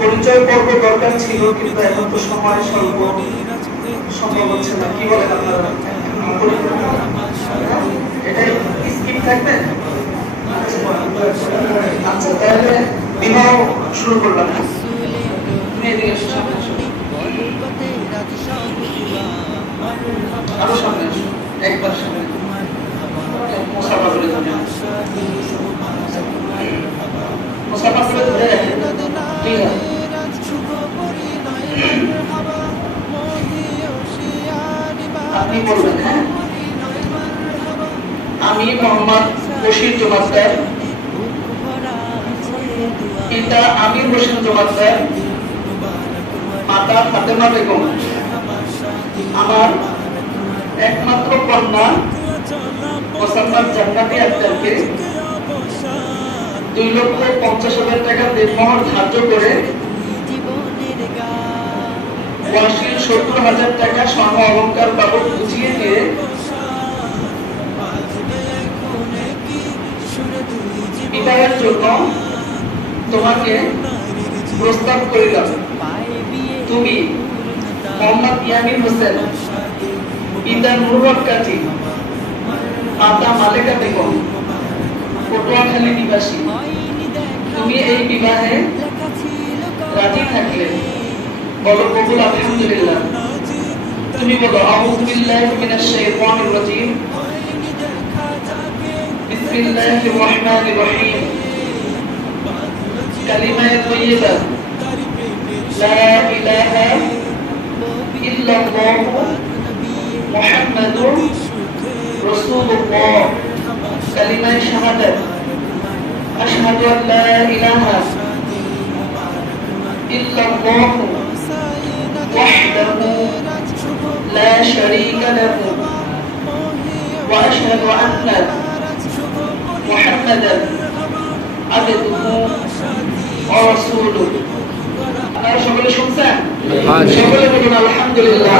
পরিচয় পর্ব দরকার ছিল, কিন্তু এখন তো সময় স্বল্প, সম্ভব হচ্ছে না। কি বলেন আপনারা? এটাই স্কিপ থাকবে। আচ্ছা, তাহলে বিবাহ শুরু করলাম। তুমি এদিকে আরো সামনে একবার সামনে মুসাফা করে ধরে রাখেন। ঠিক আছে, আপনি বলবেন। হ্যাঁ, আমি মোহাম্মদ বশির জমাদ্দার, পিতা আমির হোসেন জমাদ্দার, মাতা ফাতেমা বেগম, আমার একমাত্র কন্যা মোসাম্মদ জান্নাতি আক্তারকে 2,50,000 টাকা দেনমোহর ধার্য করে 70,000 টাকা স্বর্ণ অলংকার বাবদ বুঝিয়ে দিয়ে বিবাহের জন্য তোমাকে প্রস্তাব করিলাম। তুমি মোহাম্মদ ইয়ামিন হোসেন, পিতা নুরুল কাজী, মাতা মালেকা বেগম, পটুয়াখালী নিবাসী, তুমি এই বিবাহে রাজি থাকলে বলো কবুল আলহামদুলিল্লাহ। তুমি বলো আউযু বিল্লাহি মিনাশ শাইতানির রাজীম, বিসমিল্লাহির রহমানির রহিম, কালিমায়ে তাইয়্যিবা, লা ইলাহা ইল্লাল্লাহ মুহাম্মাদুর রাসূলুল্লাহ, কালিমায়ে শাহাদাত, আশহাদু আন লা ইলাহা ইল্লাল্লাহ ওয়াহদাহু লা শারীকা লাহু ওয়া আশহাদু আন্না মুহাম্মাদান আবদুহু ওয়া রাসূলুহু। আপনারা সকলে শুনছেন? সকলে বলুন আলহামদুলিল্লাহ।